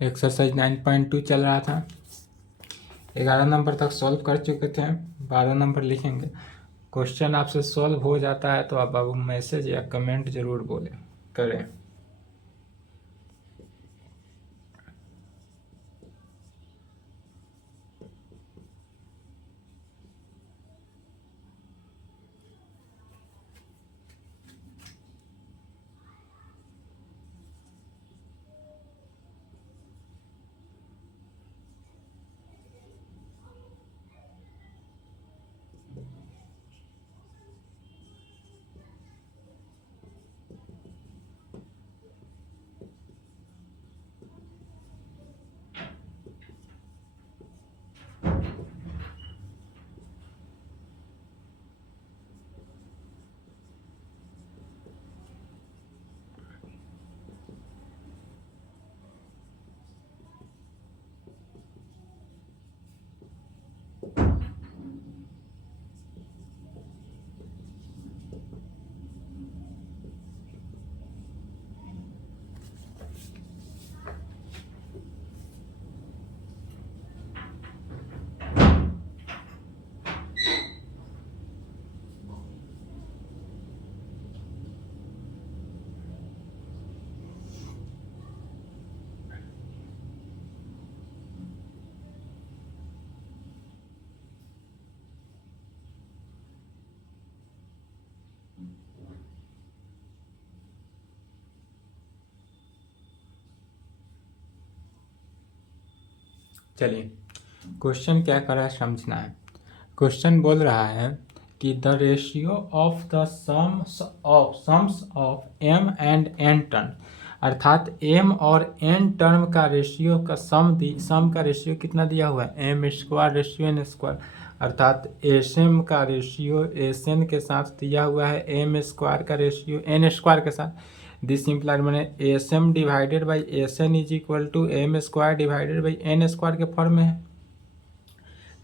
Exercise 9.2 चल रहा था। 11 नंबर तक सॉल्व कर चुके थे, 12 नंबर लिखेंगे। क्वेश्चन आपसे सॉल्व हो जाता है तो आप मैसेज या कमेंट जरूर करें। चलिए, क्वेश्चन क्या कर रहा है समझना है। क्वेश्चन बोल रहा है कि the ratio of the sums of M and N term, अर्थात एम और एन टर्म का रेशियो का सम का रेशियो कितना दिया हुआ है, M square ratio N square, अर्थात एस एम का रेशियो एस एन के साथ दिया हुआ है एम स्क्वायर का रेशियो एन स्क्वायर के साथ। दिस इम्प्लाइड मैंने S M divided by S N is equal to M square divided by N square के फॉर्म में है।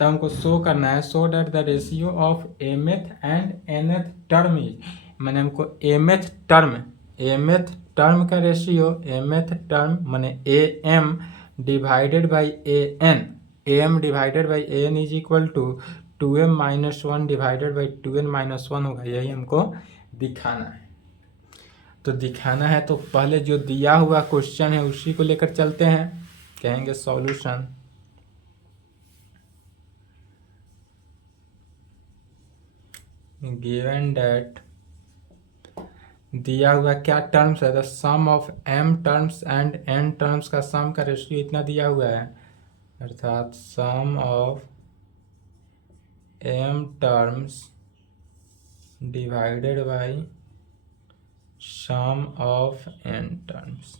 तो हमको शो करना है, so that the ratio of mth and nth term is, मैंने हमको एमएथ टर्म का रेशियो, एमएथ टर्म मैंने A M divided by A M divided by A N is equal to 2m minus 1 divided by 2n minus 1 होगा। यही हमको दिखाना है। तो दिखाना है तो पहले जो दिया हुआ क्वेश्चन है उसी को लेकर चलते हैं, कहेंगे सॉल्यूशन। गिवन डेट दिया हुआ क्या टर्म्स है, the sum of M terms and N terms का सम का रेशियो इतना दिया हुआ है, अर्थात sum of M terms divided by sum of N terms.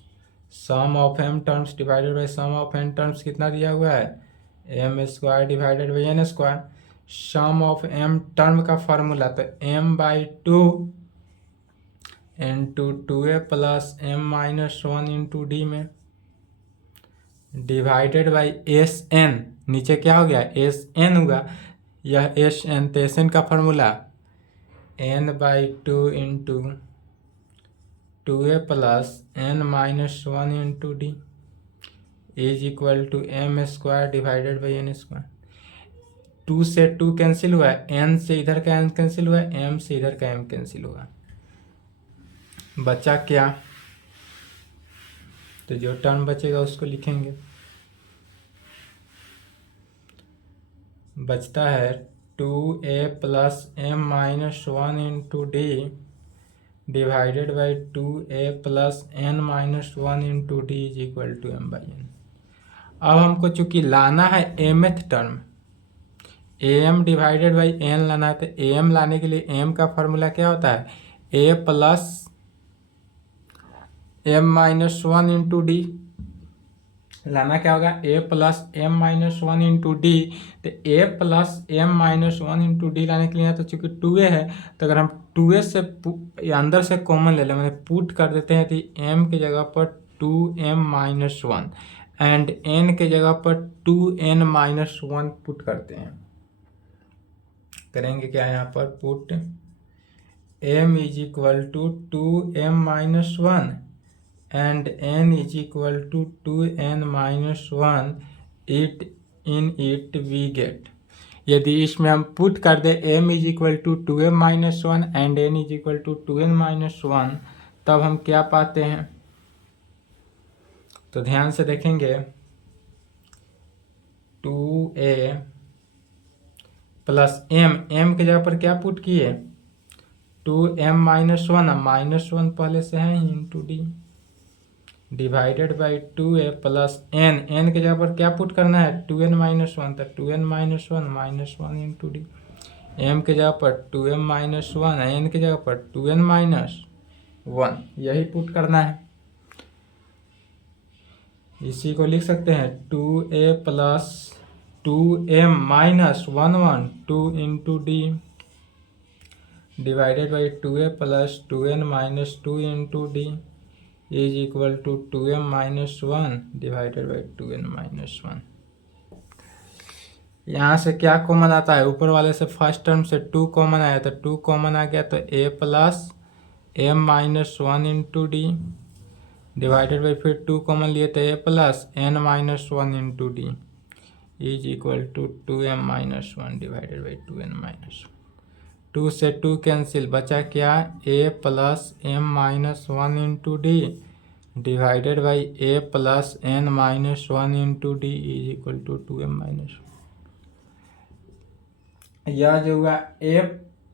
Sum of M terms divided by sum of N terms कितना दिया हुआ है, M square divided by N square. Sum of M term का फॉर्मूला तो M by 2 into 2a plus M minus 1 into D में, divided by S N, नीचे क्या हो गया एस एन होगा, यह एस एन, तो एस एन का formula N by 2 into 2a plus N minus 1 into D is equal to M square divided by N square. 2 से 2 कैंसिल हुआ है, एन से इधर का एन कैंसिल हुआ है, एम से इधर का एम कैंसिल हुआ, बचा क्या, तो जो टर्म बचेगा उसको लिखेंगे। बचता है 2a plus M minus 1 into D divided by 2a plus N minus 1 into D is equal to M by N. अब हमको चूंकि लाना है mth term, M divided by N लाना है, तो एम लाने के लिए एम का फॉर्मूला क्या होता है, A plus M minus 1 into D, लाना क्या होगा A plus M minus 1 into D. तो A plus M minus 1 into D लाने के लिए तो चूंकि 2a है, तो अगर हम 2a से अंदर से कॉमन ले लें, मैंने पुट कर देते हैं, तो m की जगह पर 2m माइनस 1 एंड n के जगह पर 2n माइनस 1 पुट करते हैं। करेंगे क्या यहाँ पर put m is equal to 2m minus 1 and n is equal to 2n minus 1 it we get। यदि इसमें हम पुट कर दे m is equal to 2m minus 1 and n is equal to 2n minus 1, तब हम क्या पाते हैं? तो ध्यान से देखेंगे, 2a प्लस m के जगह पर क्या पुट किए? 2m माइनस 1, माइनस 1 पहले से है into D, divided by 2a plus n के जगह पर क्या पुट करना है? 2n माइनस 1, तो 2n minus 1 minus 1 into D, m के जगह पर 2m माइनस 1, n के जगह पर 2n माइनस 1, यही पुट करना है। इसी को लिख सकते हैं 2a plus 2m minus 1 2 into D, divided by 2a plus 2n minus 2 into D is equal to 2m minus 1 divided by 2n minus 1। यहाँ से क्या कॉमन आता है? ऊपर वाले से फर्स्ट टर्म से 2 कॉमन आया, तो 2 कॉमन आ गया, तो a plus m minus 1 into D, divided by फिर 2 कॉमन लिए तो a plus n minus 1 into D is equal to 2m minus 1 divided by 2n minus 1। 2 से 2 कैंसिल, बचा क्या? a plus m minus 1 into D divided by a plus n minus 1 into D is equal to 2m minus 1। यह जो हुआ a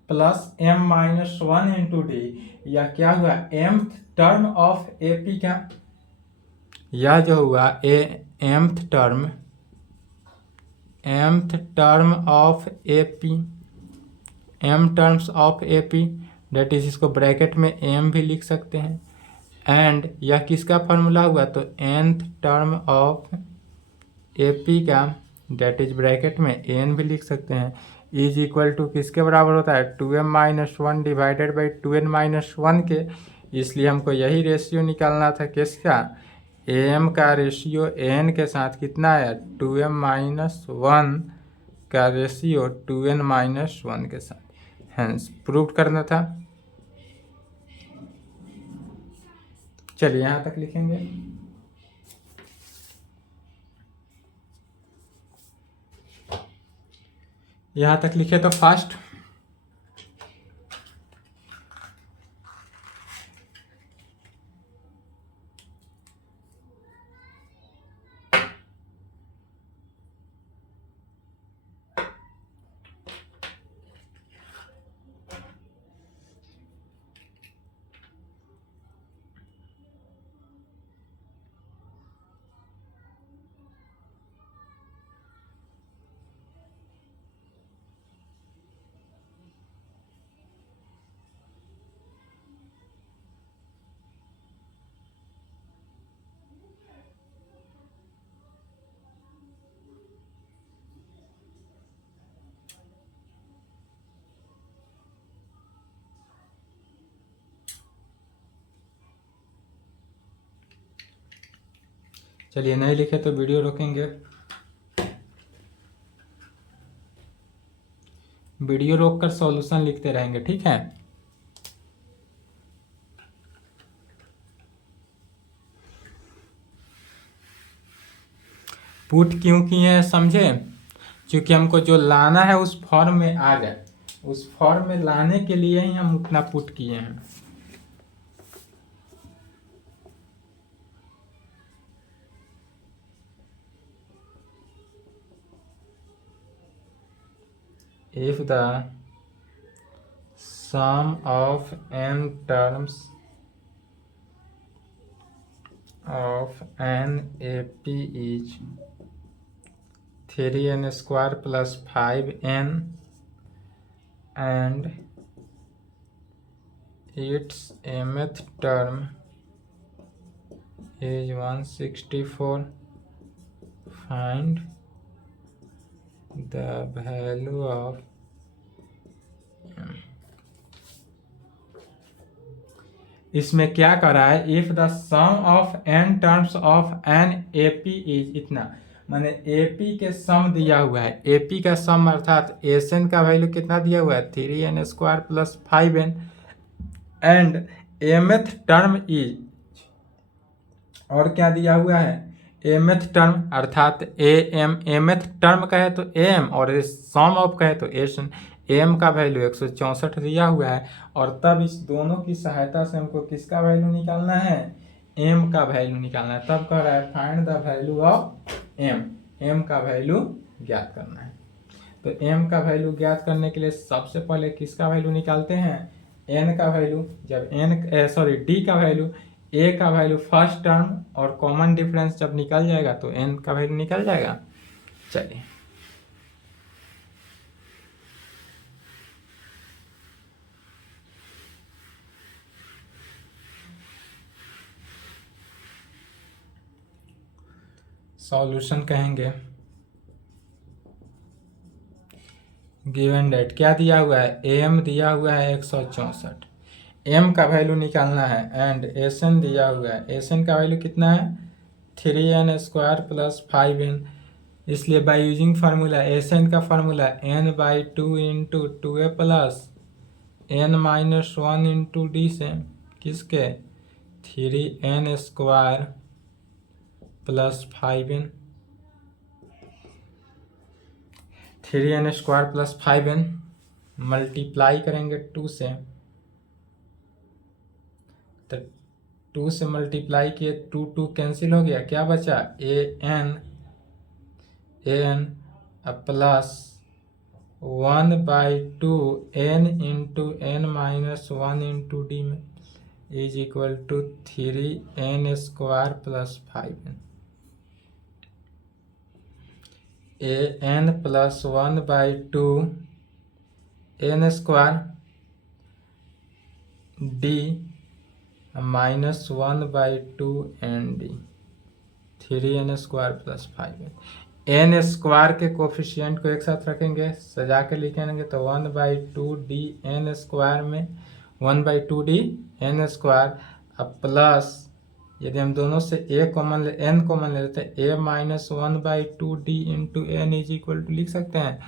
plus m minus 1 into D, या क्या हुआ? mth term of AP का, यह जो हुआ mth term of AP, m terms of AP, that is, इसको ब्रैकेट में m भी लिख सकते हैं, एंड यह किसका फार्मूला हुआ? तो nth टर्म ऑफ AP का, डेट इज ब्रैकेट में n भी लिख सकते हैं, इज इक्वल टू किसके बराबर होता है? 2m minus 1 divided by 2n minus 1 के। इसलिए हमको यही रेशियो निकालना था, किसका? am का रेशियो n के साथ कितना है? 2m माइनस 1 का रेशियो 2n माइनस 1 के साथ, हेंस प्रूव करना था। चलिए यहाँ तक लिखेंगे। यहाँ तक लिखे तो फास्ट। चलिए, नहीं लिखे तो वीडियो रोकेंगे, वीडियो रोककर सॉल्यूशन लिखते रहेंगे, ठीक है? पुट क्यों किए हैं समझे? क्योंकि हमको जो लाना है उस फॉर्म में आ जाए, उस फॉर्म में लाने के लिए ही हम उतना पुट किए हैं। If the sum of n terms of an AP is 3n square plus 5n and its mth term is 164, find the value of इसमें क्या कर रहा है? If the sum of n terms of an AP is इतना, माने AP के सम दिया हुआ है, AP का सम अर्थात Sn का वैल्यू कितना दिया हुआ है? 3n square plus 5n, and mth term is और क्या दिया हुआ है, एमथ टर्म, अर्थात ए एम, एमथ टर्म कहे तो एम और सम ऑफ कहे तो एन। एम का वैल्यू 164 दिया हुआ है और तब इस दोनों की सहायता से हमको किसका वैल्यू निकालना है, एम का वैल्यू निकालना है। तब कह रहा है find the value of M, M का वैल्यू ज्ञात करना है। तो एम का वैल्यू ज्ञात करने के लिए सबसे पहले किसका वैल्यू निकालते हैं, एन का वैल्यू। जब डी का वैल्यू, ए का वैल्यू फर्स्ट टर्म और कॉमन डिफरेंस जब निकल जाएगा तो एन का वैल्यू निकल जाएगा। चलिए सॉल्यूशन कहेंगे। गिवन डेट क्या दिया हुआ है, एम दिया हुआ है 164, एम का वैल्यू निकालना है एंड एस एन दिया हुआ है, एस एन का वैल्यू कितना है 3n स्क्वायर प्लस 5n। इसलिए by using formula S N का formula n/2 into 2a plus n-1 into D से किसके 3n square plus 5n, 3n square plus 5n multiply करेंगे 2 से, तो 2 से मल्टीप्लाई किए 2 कैंसिल हो गया, क्या बचा an plus 1/2 n into n-1 into D में is equal to 3n square plus 5n। an plus 1/2 n square D minus 1/2 N D, 3n square plus 5n। N square के कोफिशिएंट को एक साथ रखेंगे, सजा के लिखेंगे तो 1/2 डी एन स्क्वायर में 1/2 डी एन स्क्वायर अब प्लस, यदि हम दोनों से ए कॉमन ले, एन कॉमन ले लेते हैं, A minus 1/2 D into N is equal to लिख सकते हैं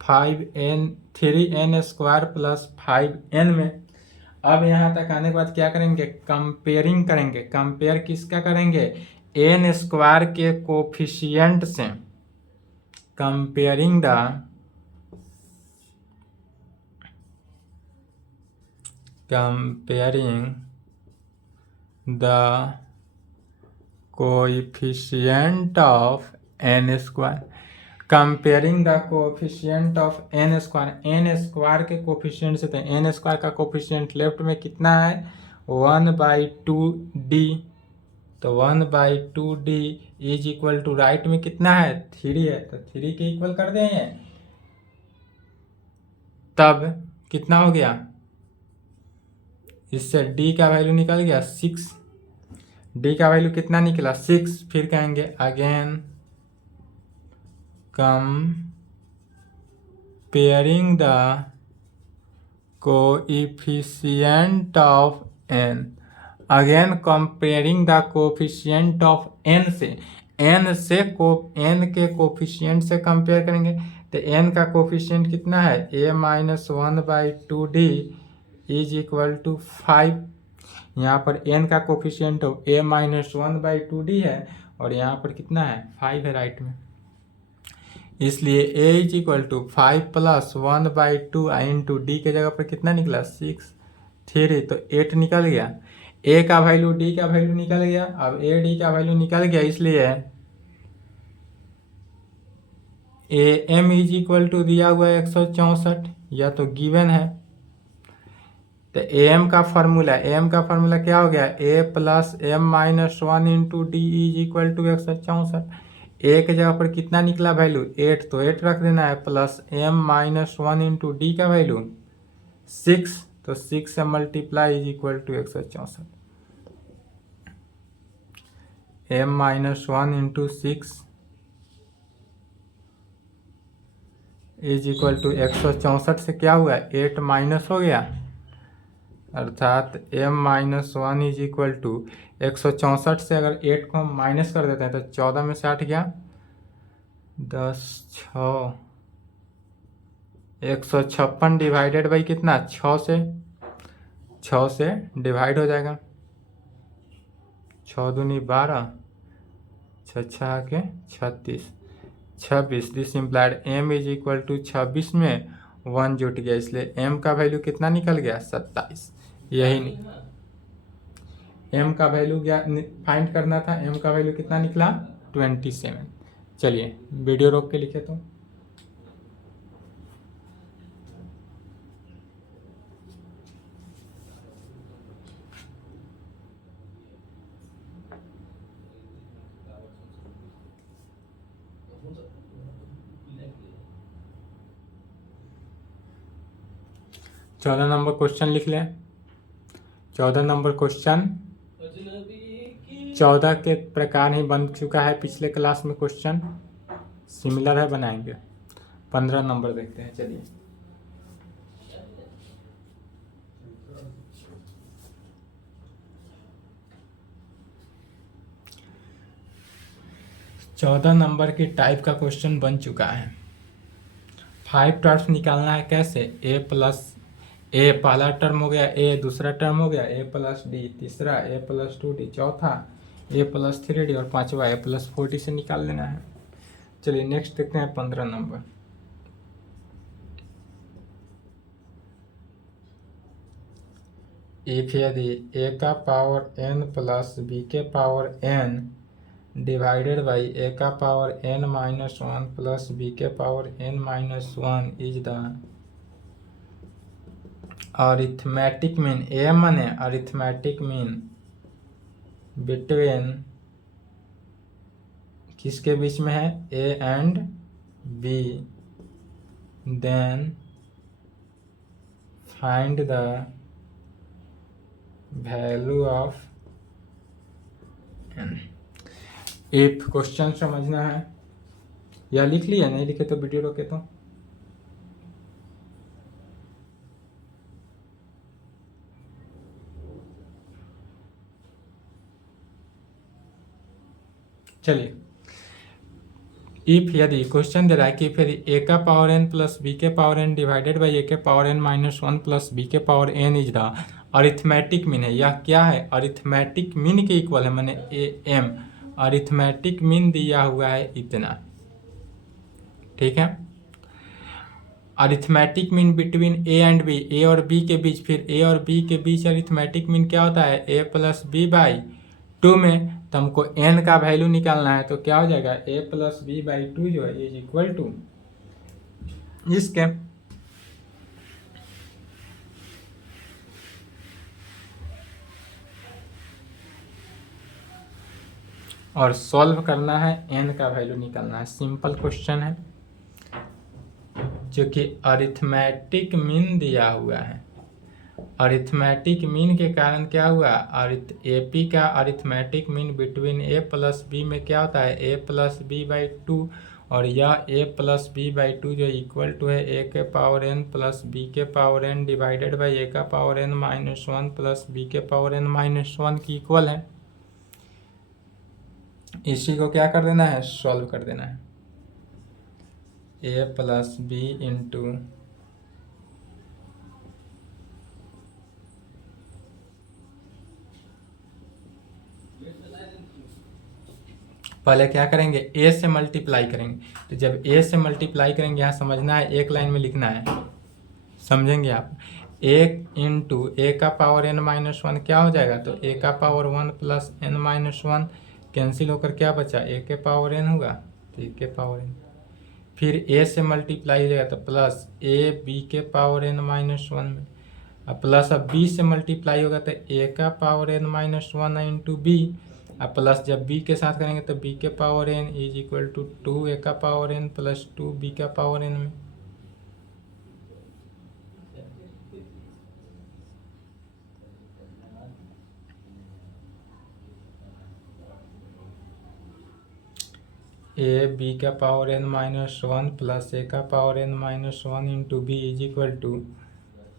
3n स्क्वायर प्लस 5n में। अब यहाँ तक आने के बाद क्या करेंगे, कंपेयरिंग करेंगे। कंपेयर किसका करेंगे, एन स्क्वायर के कोफिशिएंट से। Comparing the coefficient of N square, comparing the coefficient of N square, N square के कोएफिशिएंट से। तो एन स्क्वायर का कोएफिशिएंट लेफ्ट में कितना है 1/2 डी, तो 1/2 D is equal to right में कितना है 3 है, तो 3 के इक्वल कर देंगे, तब कितना हो गया, इससे डी का वैल्यू निकल गया 6, डी का वैल्यू कितना निकला 6। फिर कहेंगे again comparing the coefficient of N, again comparing the coefficient of N से, एन से एन के कोएफिशिएंट से कंपेयर करेंगे। तो एन का कोएफिशिएंट कितना है a minus 1/2 D is equal to 5। यहाँ पर एन का कोएफिशिएंट a माइनस 1/2 डी है और यहाँ पर कितना है 5 है राइट में, इसलिए a is equal to 5 plus 1/2 into D के जगह पर कितना निकला 6, 3 तो 8 निकल गया। a का वैल्यू d का वैल्यू निकल गया, अब a d का वैल्यू निकल गया, इसलिए a m is equal to दिया हुआ है 164, या तो गिवन है। तो am का फार्मूला क्या हो गया a plus m minus 1 into D is equal to 164। A के जगह पर कितना निकला वैल्यू 8, तो 8 रख देना है, plus m minus 1 into D का वैल्यू 6, तो 6 से multiply is equal to 164, m minus 1 into 6 is equal to 164 से क्या हुआ 8 माइनस हो गया, अर्थात m minus 1 is equal to 164 से अगर 8 को हम माइनस कर देते हैं तो 14 में से 8 गया 10, 6, 156 डिवाइडेड बाई कितना 6 से डिवाइड हो जाएगा 6 दूनी 12, 6 6 के 36, 26। This implied m is equal to 26 में 1 जुट गया, इसलिए m का वैल्यू कितना निकल गया 27। यही नहीं, m का वैल्यू फाइंड करना था, m का वैल्यू कितना निकला 27। चलिए वीडियो रोक के लिखे तो। चौदह नंबर क्वेश्चन लिख लें। 14 नंबर क्वेश्चन 14 के प्रकार ही बन चुका है पिछले क्लास में, क्वेश्चन सिमिलर है, बनाएंगे। 15 नंबर देखते हैं। चलिए चौदह नंबर की टाइप का क्वेश्चन बन चुका है। 5 टर्म्स निकालना है। कैसे? a प्लस ए पहला टर्म हो गया, ए दूसरा टर्म हो गया, a प्लस डी तीसरा, a प्लस 2d चौथा, a प्लस 3d और पांचवा a प्लस 4d से निकाल लेना है। चलिए नेक्स्ट देखते हैं 15 नंबर। इफ यदि a का पावर n प्लस b के power n divided by a का power n minus 1 plus b के power n minus 1 is the arithmetic mean, A माने अरिथमेटिक मीन बिटवीन किसके बीच में है, A and B, then find the value of N. If question समझना है या लिख लिया, नहीं लिखे तो वीडियो रोके तो। चलिए इफ यदि क्वेश्चन दे रहा है कि फिर a का पावर n प्लस बी के power n divided by a के power n minus 1 plus B के power n is the arithmetic mean है। यह क्या है? अरिथमेटिक मीन के इक्वल है, मैंने am अरिथमेटिक मीन दिया हुआ है इतना। ठीक है, arithmetic mean between a and b, a और b के बीच। फिर a और b के बीच अरिथमेटिक मीन क्या होता है, a प्लस बी बाई 2 में। तो हमको n का वैल्यू निकालना है, तो क्या हो जाएगा a प्लस बी बाई 2 जो है इज इक्वल टू इसके और सॉल्व करना है, n का वैल्यू निकालना है। सिंपल क्वेश्चन है जो कि अरिथमेटिक मीन दिया हुआ है। अरिथमेटिक मीन के कारण क्या हुआ, एपी का अरिथमेटिक मीन बिटवीन ए प्लस बी में क्या होता है, ए प्लस बी बाई 2, और यह ए प्लस बी बाई 2 जो इक्वल टू है ए के पावर एन प्लस बी के power N divided by A का power N minus 1 plus B के पावर एन माइनस 1 की इक्वल है। इसी को क्या कर देना है, सॉल्व कर देना है। ए प्लस बी इंटू पहले क्या करेंगे, a से मल्टीप्लाई करेंगे। तो जब a से मल्टीप्लाई करेंगे, यहाँ समझना है, एक लाइन में लिखना है, समझेंगे आप। 1 इंटू ए का पावर n माइनस 1 क्या हो जाएगा, तो a का power 1 plus n minus 1 cancel होकर क्या बचा, a के पावर n होगा, तो a के पावर n। फिर a से मल्टीप्लाई हो जाएगा तो प्लस a b के पावर n माइनस 1 में, अब प्लस अब b से मल्टीप्लाई होगा तो a का power n minus 1 into B, अब प्लस जब b के साथ करेंगे तो b के power n is equal to 2 a का पावर n प्लस 2 b का पावर n में। a b का power n minus 1 plus a का power n minus 1 into B is equal to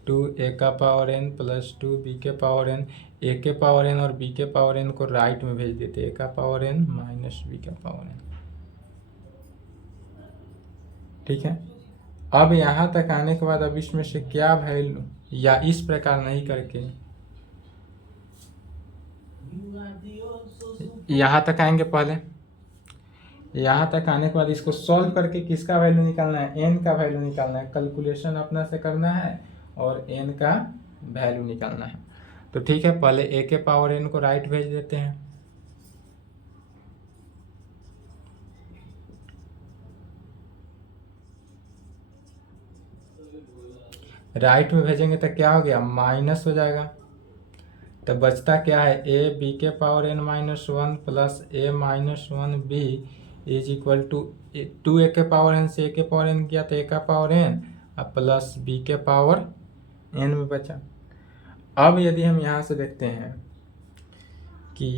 2a का पावर n प्लस 2b के power n। a के power n और b के power n को राइट में भेज देते, a का पावर n माइनस b का पावर n। ठीक है, अब यहाँ तक आने के बाद अब इसमें से क्या वैल्यू, या इस प्रकार नहीं करके यहाँ तक आएंगे पहले। यहाँ तक आने के बाद इसको सॉल्व करके किसका वैल्यू निकालना है, एन का वैल्यू निकालना है। कैलकुलेशन अपना से करना है और एन का वैल्यू निकालना है। तो ठीक है, पहले ए के पावर एन को राइट भेज देते हैं। राइट में भेजेंगे तो क्या हो गया, माइनस हो जाएगा। तो बचता क्या है, ए बी के power N minus one plus A minus one B is equal to two A के पावर एन से ए के पावर एन किया तो ए का पावर एन और प्लस बी के पावर एन में बचा। अब यदि हम यहाँ से देखते हैं कि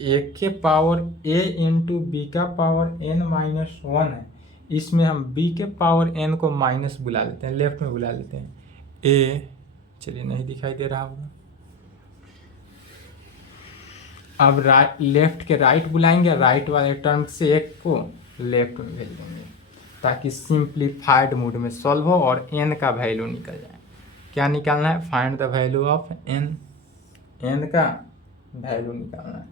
ए के पावर ए इंटू बी का पावर एन माइनस वन है, इसमें हम बी के पावर एन को माइनस बुला लेते हैं, लेफ्ट में बुला लेते हैं। ए चलिए नहीं दिखाई दे रहा होगा। अब राइट लेफ्ट के राइट बुलाएंगे, राइट वाले टर्म से एक को लेफ्ट में भेज देंगे ताकि सिंप्लीफाइड मोड में सॉल्व हो और एन का वैल्यू निकल जाए। क्या निकालना है, find the value of N, N का वैल्यू निकालना है।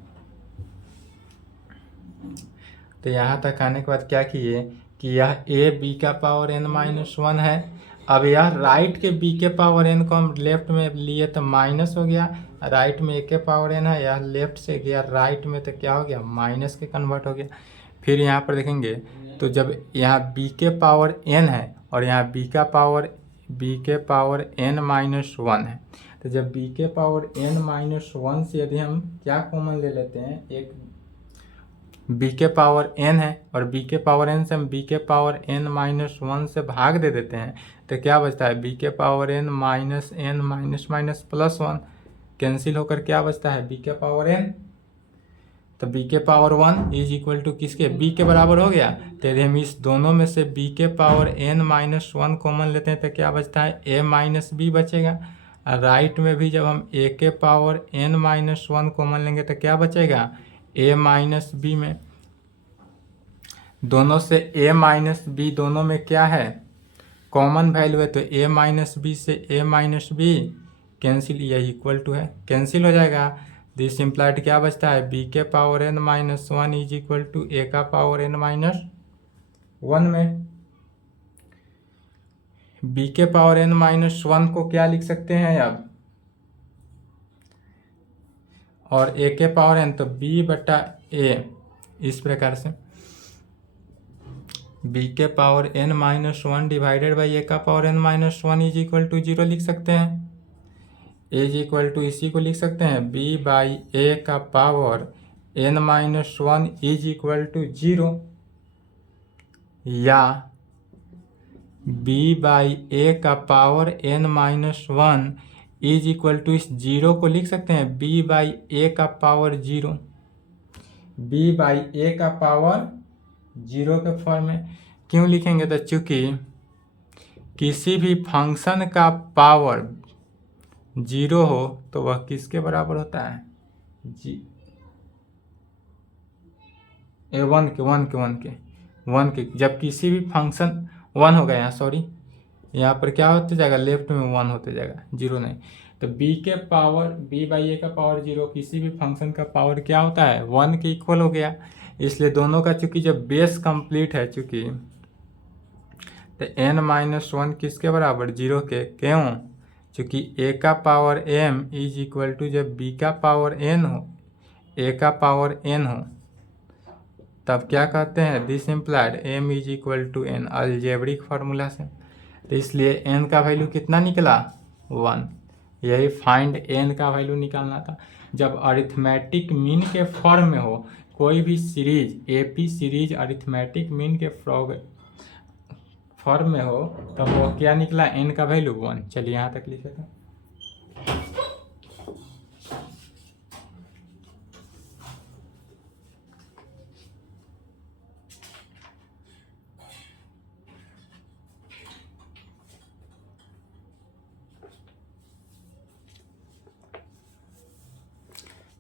तो यहाँ तक आने के बाद क्या किए कि यह ए बी का पावर एन माइनस वन है। अब यह राइट के बी के पावर एन को हम लेफ्ट में लिए तो माइनस हो गया, राइट में ए के पावर एन है, यह लेफ्ट से गया राइट में तो क्या हो गया, माइनस के कन्वर्ट हो गया। फिर यहाँ पर देखेंगे तो जब यहाँ बी के पावर एन है और यहाँ बी के पावर एन माइनस वन है, तो जब बी के पावर एन माइनस वन से यदि हम क्या कॉमन ले लेते हैं, एक बी के पावर एन है और बी के पावर एन से हम बी के पावर एन माइनस वन से भाग दे देते हैं तो क्या बचता है, बी के power N minus minus plus one cancel होकर क्या बचता है, बी के पावर एन। तो बी के power one is equal to किसके, बी के बराबर हो गया। तो यदि हम इस दोनों में से बी के power N minus one common लेते हैं तो क्या बचता है, ए माइनस बी बचेगा। राइट में भी जब हम ए के power N minus one common लेंगे तो क्या बचेगा, ए माइनस बी में। दोनों से ए माइनस बी दोनों में क्या है, कॉमन वैल्यू है, तो ए माइनस बी से ए माइनस बी कैंसिल, यह इक्वल टू है, कैंसिल हो जाएगा। दिस इम्प्लाइड क्या बचता है, बी के power N minus one is equal to A का पावर एन माइनस वन में। बी के पावर एन माइनस वन को क्या लिख सकते हैं अब, और ए के पावर एन तो बी बटा ए, इस प्रकार से बी के power N minus one divided by A का power N minus one is equal to zero लिख सकते हैं। इज इक्वल टू इसी को लिख सकते हैं, बी बाई ए का power N minus one is equal to zero, या बी बाई ए का power N minus one is equal to इस जीरो को लिख सकते हैं बी बाई ए का power zero, B by A का पावर जीरो के फॉर्म में। क्यों लिखेंगे, तो चूंकि किसी भी फंक्शन का पावर जीरो हो तो वह किसके बराबर होता है, वन के। जब किसी भी फंक्शन वन होगा, यहाँ सॉरी यहाँ पर क्या होते जाएगा, लेफ्ट में वन होते जाएगा, जीरो नहीं। तो बी के पावर बी बाई ए का पावर जीरो, किसी भी फंक्शन का पावर क्या होता है, वन के इक्वल हो गया। इसलिए दोनों का चूंकि जब बेस कंप्लीट है चूंकि, तो एन माइनस वन किसके बराबर, जीरो के। क्यों, चूंकि ए का power M is equal to जब बी का पावर एन हो, ए का पावर एन हो, तब क्या कहते हैं, this implied M is equal to N, algebraic formula से। तो इसलिए एन का वैल्यू कितना निकला, वन। यही फाइंड एन का वैल्यू निकालना था। जब अरिथमेटिक मीन के फॉर्म में हो कोई भी series, AP series arithmetic mean के फॉर्म में हो, तब वो क्या निकला, एन का वैल्यू वन। चलिए यहाँ तक लिखे थे।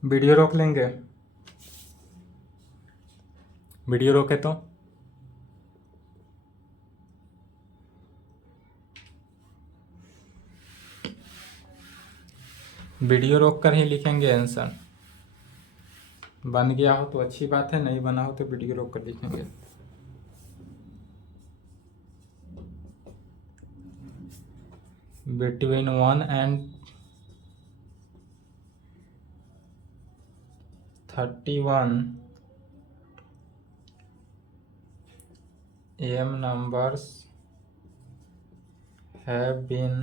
वीडियो रोक लेंगे, वीडियो रोके तो वीडियो रोक कर ही लिखेंगे आंसर। बन गया हो तो अच्छी बात है, नहीं बना हो तो वीडियो रोक कर लिखेंगे। Between 1 and 31 m numbers have been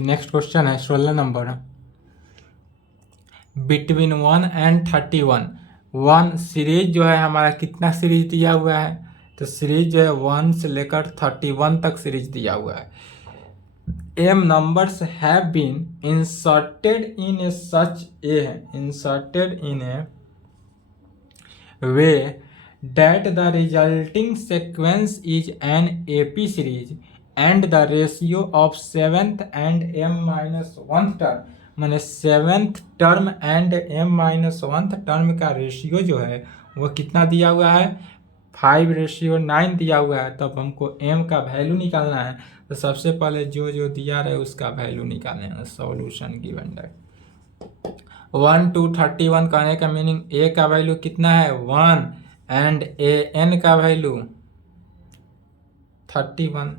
next question है 16 number. Between 1 and 31 one series जो है हमारा कितना सीरीज दिया हुआ है, तो सीरीज जो है 1 से लेकर 31 तक सीरीज दिया हुआ है। m numbers have been inserted in a such a inserted in a way that the resulting sequence is an AP series and the ratio of 7th and m-1 term, माने 7th term and m-1 term का ratio जो है वो कितना दिया हुआ है, 5:9 दिया हुआ है। तब हमको m का वैल्यू निकालना है, तो सबसे पहले जो जो दिया रहे उसका वैल्यू निकालने हैं। सॉल्यूशन गिवन दैट 1 to 31 कहने का मीनिंग a का वैल्यू कितना है 1 एंड n का वैल्यू 31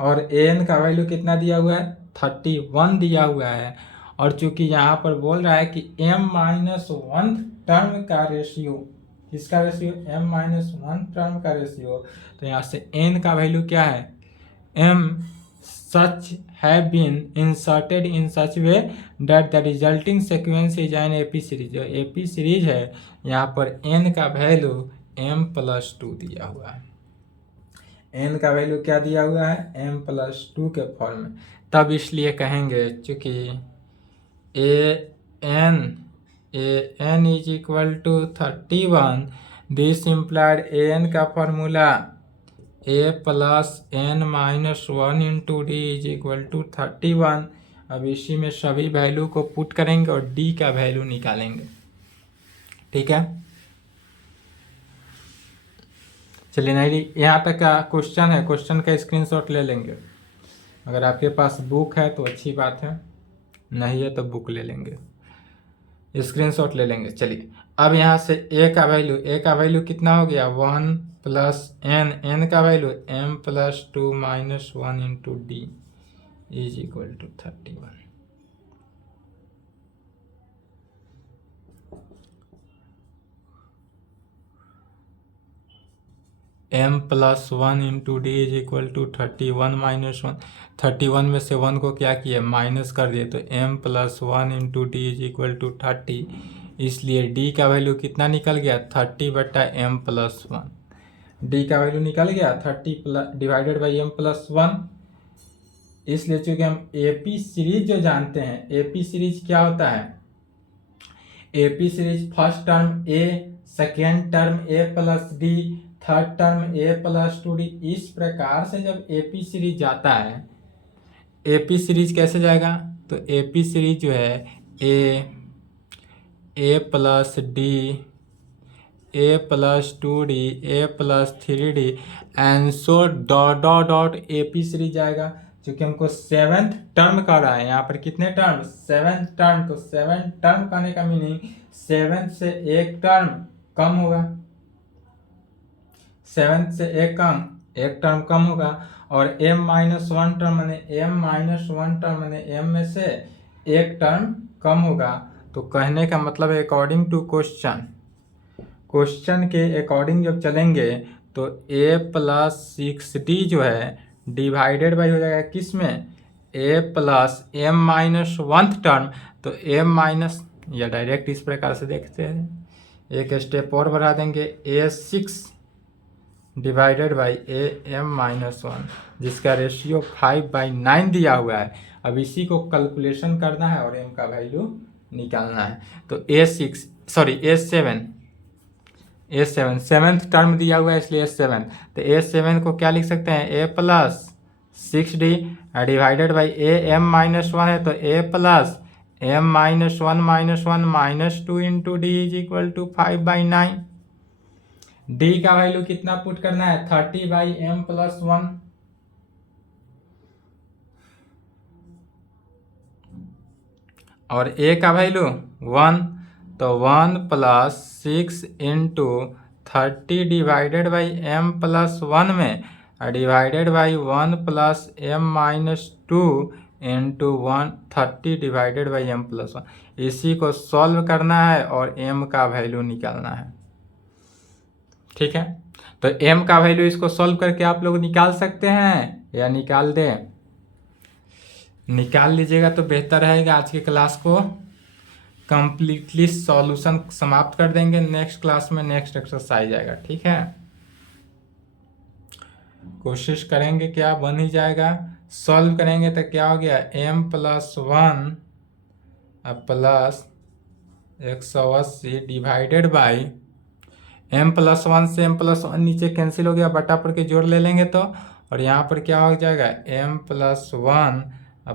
और an का वैल्यू कितना दिया हुआ है 31 दिया हुआ है। और चूंकि यहाँ पर बोल रहा है कि m-1 टर्म का रेशियो, किसका रेशियो m-1 टर्म का रेशियो, तो यहाँ से n का वैल्यू क्या है m such have been inserted in such way that the resulting sequence is an AP series। जो AP सीरीज है यहाँ पर n का वैल्यू m+2 दिया हुआ है। n का वैल्यू क्या दिया हुआ है m+2 के फॉर्म में, तब इसलिए कहेंगे चूंकि an is equal to 31, this implied an का formula a plus n-1 into D is equal to 31। अब इसी में सभी वैल्यू को पुट करेंगे और d का वैल्यू निकालेंगे। ठीक है, चलिए नहीं यहाँ तक का क्वेश्चन है, क्वेश्चन का स्क्रीनशॉट ले लेंगे। अगर आपके पास बुक है तो अच्छी बात है, नहीं है तो बुक ले लेंगे, स्क्रीनशॉट ले लेंगे। चलिए अब यहाँ से a का वैल्यू कितना हो गया 1 प्लस n का value m+2 -1 into D is equal to 31। m+1 into D is equal to 31 -1। 31 में से 1 को क्या किया माइनस कर दिए, तो m+1 into D is equal to 30। इसलिए d का वैल्यू कितना निकल गया 30/m+1। d का वैल्यू निकल गया 30 डिवाइडेड बाई m+1। इसलिए चूंकि हम AP सीरीज जो जानते हैं, AP सीरीज क्या होता है, AP series first term a, second term a+d, third term a+2d, इस प्रकार से जब AP सीरीज जाता है, एपी सीरीज कैसे जाएगा? तो एपी सीरीज जो है A plus D, A plus 2d, A plus 3d and so dot A P series जाएगा, क्योंकि हमको सेवेंथ टर्म कह रहा है। यहाँ पर कितने टर्म? Seventh term. तो सेवेंथ टर्म कहने का मीनिंग सेवेंथ से एक टर्म कम होगा, सेवेंथ से एक टर्म कम होगा, और m-1 टर्म मैंने m-1 टर्म मैंने m में से एक टर्म कम होगा। तो कहने का मतलब है अकॉर्डिंग टू क्वेश्चन के अकॉर्डिंग जब चलेंगे तो a प्लस 6d जो है डिवाइडेड बाई हो जाएगा किस में? a plus m-1 term. तो m माइनस, या डायरेक्ट इस प्रकार से देखते हैं, एक स्टेप और बढ़ा देंगे, a6 डिवाइडेड बाई am-1, जिसका रेशियो 5/9 दिया हुआ है। अब इसी को कैलकुलेशन करना है और m का वैल्यू निकालना है। तो A7 सेवेंथ टर्म दिया हुआ है इसलिए A7। तो A7 को क्या लिख सकते हैं? a plus 6d divided by am-1 है, तो a plus m-1 -2 into D is equal to 5/9। D का वैल्यू कितना पुट करना है? 30/m+1। और a का वैल्यू 1, तो 1 plus 6 into 30 divided by m+1 में divided by 1 plus m-2 into 30 divided by m+1। इसी को सॉल्व करना है और m का वैल्यू निकालना है। ठीक है, तो m का वैल्यू इसको सॉल्व करके आप लोग निकाल सकते हैं या निकाल दें? निकाल लीजिएगा तो बेहतर रहेगा। आज की क्लास को कंप्लीटली सॉल्यूशन समाप्त कर देंगे, नेक्स्ट क्लास में नेक्स्ट एक्सरसाइज आएगा। ठीक है, कोशिश करेंगे क्या बन ही जाएगा। सॉल्व करेंगे तो क्या हो गया? m+1 plus 180 divided by m+1 से m+1 नीचे कैंसिल हो गया, बटा पर के जोड़ ले लेंगे तो, और यहाँ पर क्या हो जाएगा? m+1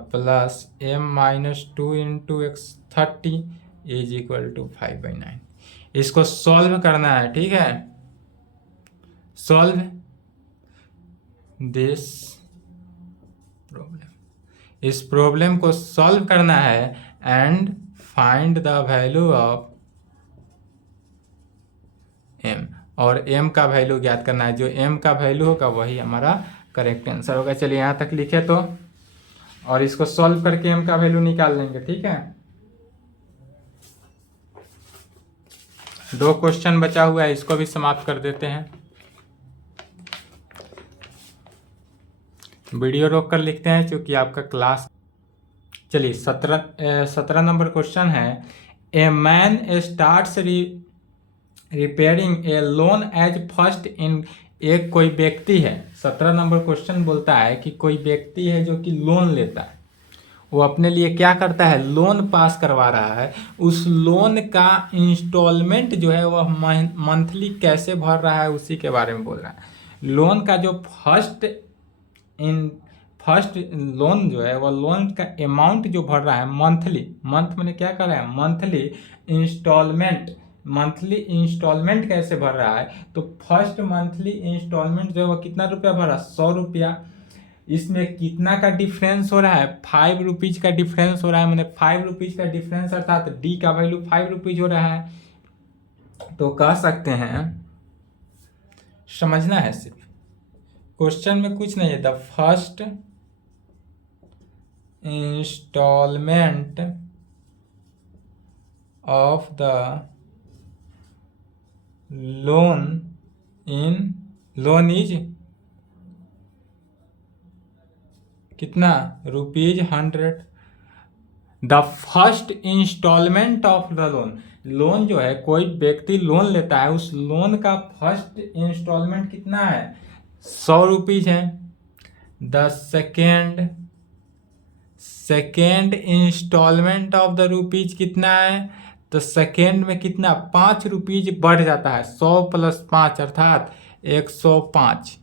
plus m-2 into 30 is equal to 5/9। इसको सॉल्व करना है। ठीक है, सॉल्व दिस प्रॉब्लम, इस प्रॉब्लम को सॉल्व करना है and find the value of m, और m का वैल्यू ज्ञात करना है। जो m का वैल्यू होगा वही हमारा करेक्ट आंसर होगा। चलिए यहाँ तक लिखे तो, और इसको सॉल्व करके m का वैल्यू निकाल लेंगे। ठीक है, 2 क्वेश्चन बचा हुआ है, इसको भी समाप्त कर देते हैं। वीडियो रोक कर लिखते हैं क्योंकि आपका क्लास। चलिए 17 नंबर क्वेश्चन है, a man starts repairing a loan as first in. एक कोई व्यक्ति है, 17 नंबर क्वेश्चन बोलता है कि कोई व्यक्ति है जो कि लोन लेता है, वो अपने लिए क्या करता है? लोन पास करवा रहा है। उस लोन का इंस्टॉलमेंट जो है वह मंथली कैसे भर रहा है उसी के बारे में बोल रहा है। लोन का जो फर्स्ट लोन जो है वह लोन का अमाउंट जो भर रहा है मंथली, मंथ मैंने क्या कर रहा है? मंथली इंस्टॉलमेंट कैसे भर रहा है? तो फर्स्ट मंथली इंस्टॉलमेंट जो है वह कितना रुपया भरा? 100 रुपया। इसमें कितना का डिफरेंस हो रहा है? 5 रुपीज का डिफरेंस हो रहा है। मैंने 5 रुपीज का डिफरेंस अर्थात डी का वैल्यू 5 रुपीज हो रहा है। तो कह सकते हैं, समझना है सिर्फ, क्वेश्चन में कुछ नहीं है। The first installment of the loan is कितना? ₹100। The first installment of the loan जो है, कोई व्यक्ति लोन लेता है, उस लोन का फर्स्ट इंस्टॉलमेंट कितना है? 100 रुपीज है। The second installment of the rupees कितना है? तो सेकेंड में कितना? 5 रुपीज बढ़ जाता है, 100 + 5 अर्थात 105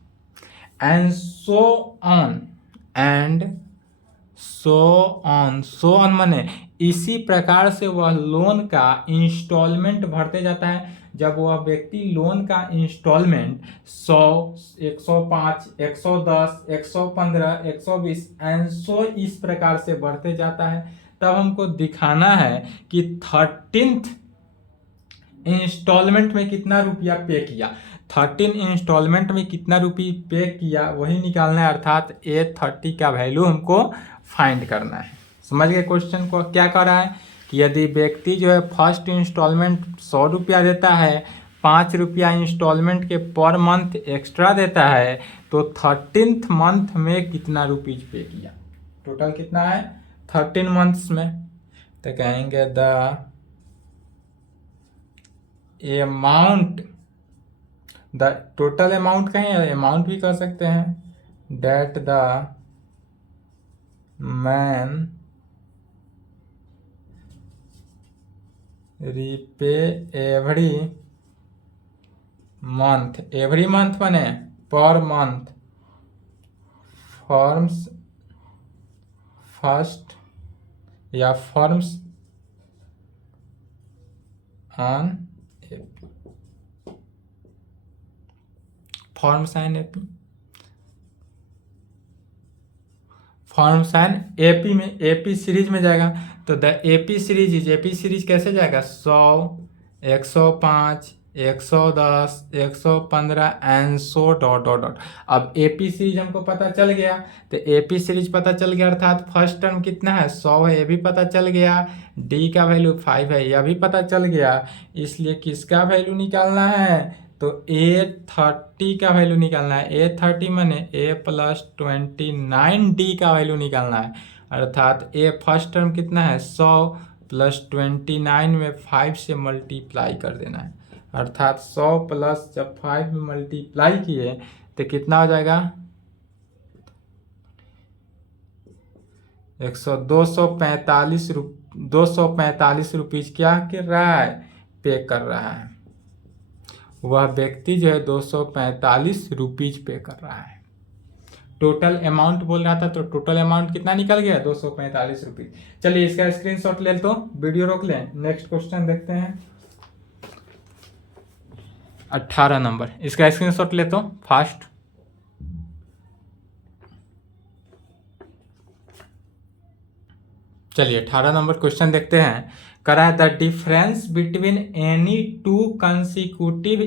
and so on. And so on माने इसी प्रकार से वह लोन का इंस्टॉलमेंट भरते जाता है। जब वह व्यक्ति लोन का इंस्टॉलमेंट 100, 105, 110, 115, 120 एंड सो इस प्रकार से बढ़ते जाता है, तब हमको दिखाना है कि 13th इंस्टॉलमेंट में कितना रुपया पे किया। 13 इंस्टॉलमेंट में कितना रुपये पे किया वही निकालना है, अर्थात A30 का वैल्यू हमको फाइंड करना है। समझ गए क्वेश्चन को क्या कर रहा है कि यदि व्यक्ति जो है फर्स्ट इंस्टॉलमेंट 100 रुपया देता है, 5 रुपया इंस्टॉलमेंट के पर मंथ एक्स्ट्रा देता है, तो 13th मंथ में कितना रुपीज पे किया। टोटल कितना है 13 मंथ्स में, तो कहेंगे the amount, the total amount कहें अमाउंट भी कर सकते हैं, that the man repay every month बने पर मंथ फॉर्म्स फर्स्ट या forms on forms and AP, forms and AP में एपी सीरीज में जाएगा, तो the AP series is, AP series कैसे जाएगा 100, 105, 110, 115 and so dot dot dot. अब AP series हमको पता चल गया, तो एपी सीरीज पता चल गया, अर्थात फर्स्ट टर्म कितना है 100 है, ये भी पता चल गया, डी का वैल्यू 5 है, यह भी पता चल गया। इसलिए किसका वैल्यू निकालना है, तो A30 का वैल्यू निकालना है। A30 माने A+29 D का वैल्यू निकालना है, अर्थात A फर्स्ट टर्म कितना है 100 + 29 में 5 से मल्टीप्लाई कर देना है, अर्थात 100 प्लस जब 5 में मल्टीप्लाई किए तो कितना हो जाएगा 245 रुपीज क्या कर रहा है पे कर रहा है। वह व्यक्ति जो है 245 रुपीज पे कर रहा है। टोटल अमाउंट बोल रहा था, तो टोटल अमाउंट कितना निकल गया 245 रुपीज। चलिए इसका स्क्रीनशॉट ले तो वीडियो रोक लें, नेक्स्ट क्वेश्चन देखते हैं 18 नंबर, इसका स्क्रीनशॉट ले तो फास्ट। चलिए 18 नंबर क्वेश्चन देखते हैं, करा the difference between any two consecutive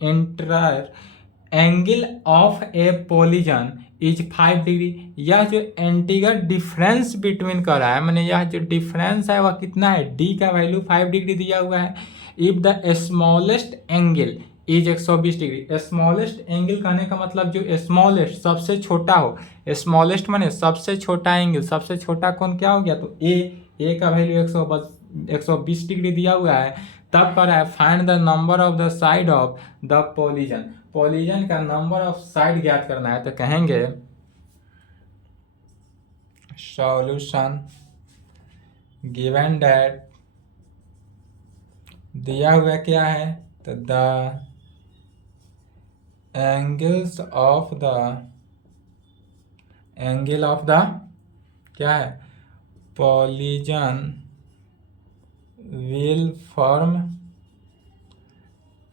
inter angle of A polygon is 5 degree. यह जो एंटीगर डिफरेंस बिटवीन कर रहा है, मैंने यह जो डिफरेंस है वह कितना है, डी का वैल्यू 5 डिग्री दिया हुआ है। If the smallest angle is 120 degree. Smallest angle कहने का मतलब जो स्मॉलेस्ट सबसे छोटा हो, स्मॉलेस्ट माने सबसे छोटा एंगल, सबसे छोटा कौन क्या हो गया, तो ए का वैल्यू 120 डिग्री दिया हुआ है। तब कर रहा है find the number of the side of the polygon, polygon का नंबर ऑफ साइड ज्ञात करना है। तो कहेंगे सॉल्यूशन गिवन दैट, दिया हुआ क्या है, तो द एंगल ऑफ द क्या है polygon will form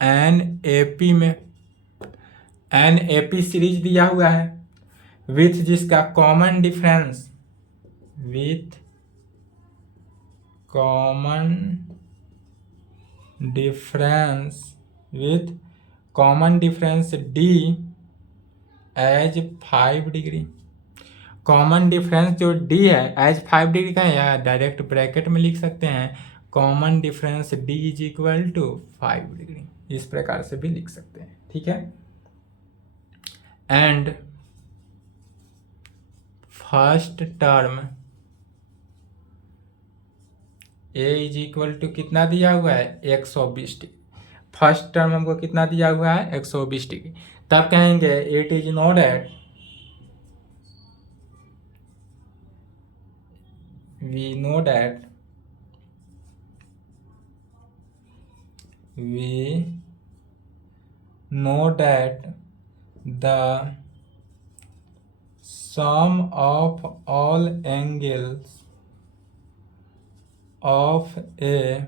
an AP में, एन एपी सीरीज दिया हुआ है विथ जिसका common difference, with common difference d as 5 degree. Common difference जो डी है एज 5 डिग्री का है, या डायरेक्ट ब्रैकेट में लिख सकते हैं common difference d is equal to 5 degree, इस प्रकार से भी लिख सकते हैं, ठीक है। And first term a is equal to कितना दिया हुआ है 120 डिग्री, फर्स्ट टर्म हमको कितना दिया हुआ है 120 डिग्री। तब कहेंगे it is know that we know that the sum of all angles of a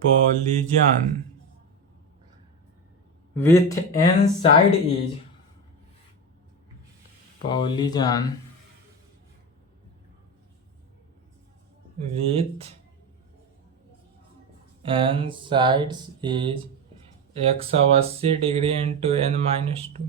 polygon with n side is polygon with n sides is 180 degree into n minus two.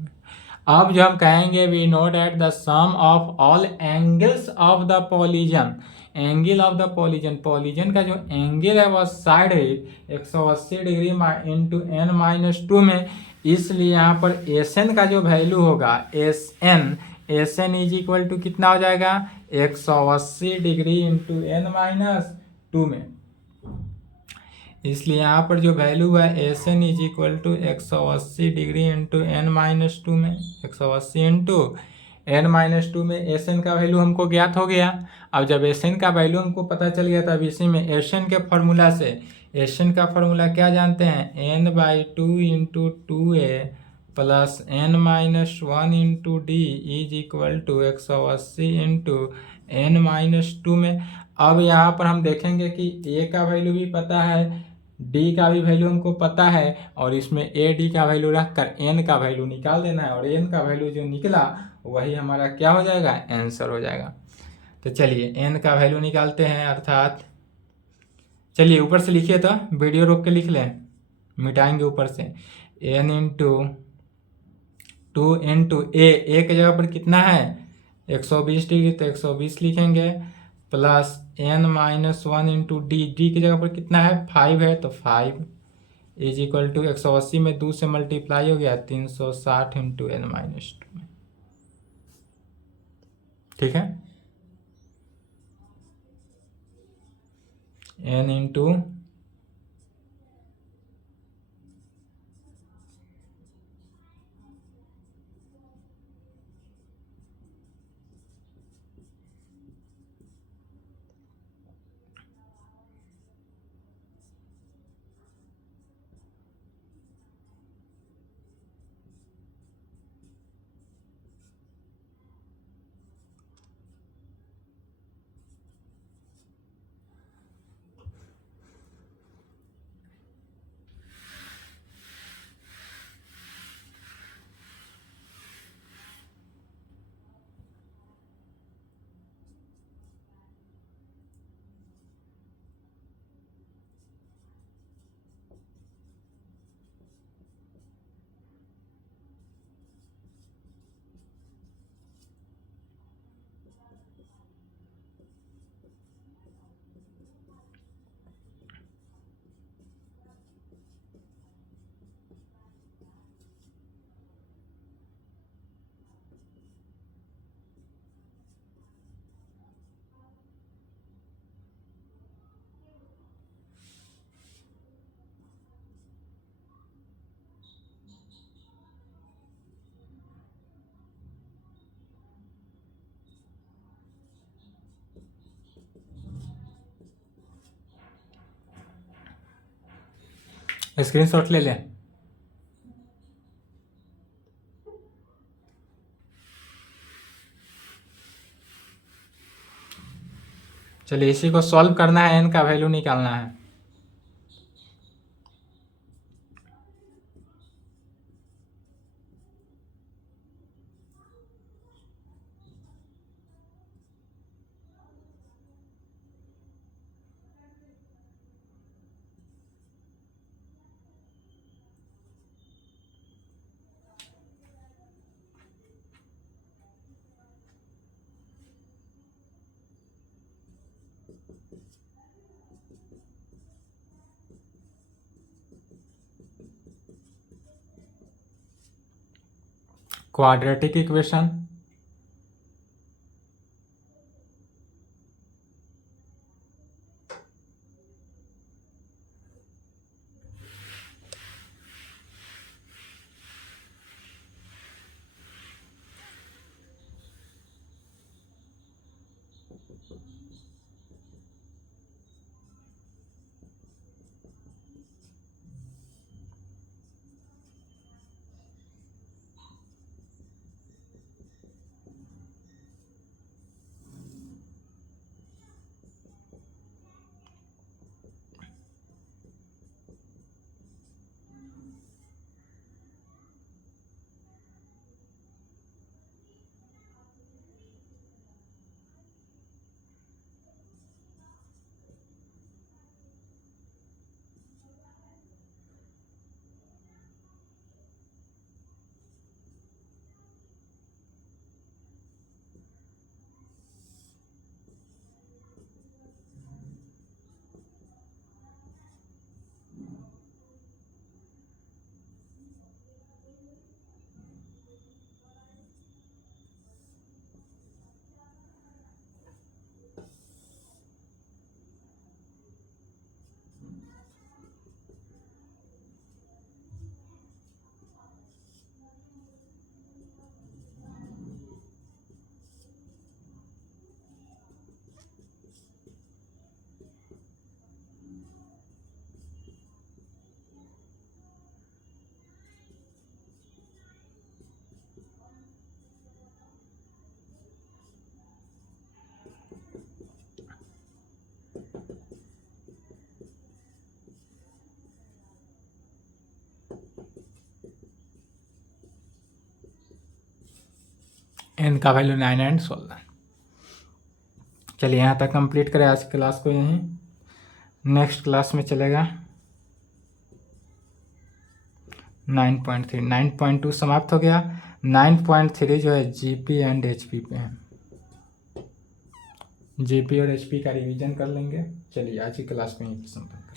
अब जो हम कहेंगे we know that the sum of all angles of the polygon, angle of the polygon, polygon का जो angle है वह side है 180 degree into n minus two में, इसलिए यहाँ पर एस एन का जो वैल्यू होगा s N is equal to कितना हो जाएगा 180 degree into n minus two में। इसलिए यहाँ पर जो वैल्यू है s N is equal to 180 degree into n minus two में, 180 इंटू एन माइनस टू में एस एन का वैल्यू हमको ज्ञात हो गया। अब जब एस एन का वैल्यू हमको पता चल गया तब इसी में एस एन के फॉर्मूला से, एस एन का फॉर्मूला क्या जानते हैं n by two into two a plus N minus one into D is equal to 180 into n minus two में। अब यहाँ पर हम देखेंगे कि ए का वैल्यू भी पता है, डी का भी वैल्यू हमको पता है, और इसमें ए डी का वैल्यू रख कर एन का वैल्यू निकाल देना है, और एन का वैल्यू जो निकला वही हमारा क्या हो जाएगा आंसर हो जाएगा। तो चलिए एन का वैल्यू निकालते हैं, अर्थात चलिए ऊपर से लिखिए, तो वीडियो रोक के लिख लें, मिटाएंगे ऊपर से एन इंटू टू इंटू ए के जगह पर कितना है 120 डिग्री, तो 120 लिखेंगे plus N minus one into d, d की जगह पर कितना है 5 है, तो 5 इज इक्वल टू 180 में 2 से मल्टीप्लाई हो गया 360 इंटू एन माइनस टू में। ठीक है, एन इंटू स्क्रीनशॉट ले लें। चलिए इसी को सॉल्व करना है, एन का वैल्यू निकालना है। क्वाड्रेटिक इक्वेशन, इनका वैल्यू 9 एंड 16। चलिए यहाँ तक कंप्लीट करें आज की क्लास को। यहीं नेक्स्ट क्लास में चलेगा 9.3। 9.2 समाप्त हो गया। 9.3 जो है जीपी एंड एचपी पे है। जीपी और एचपी का रिवीजन कर लेंगे। चलिए आज की क्लास को यहीं पर संपन्न।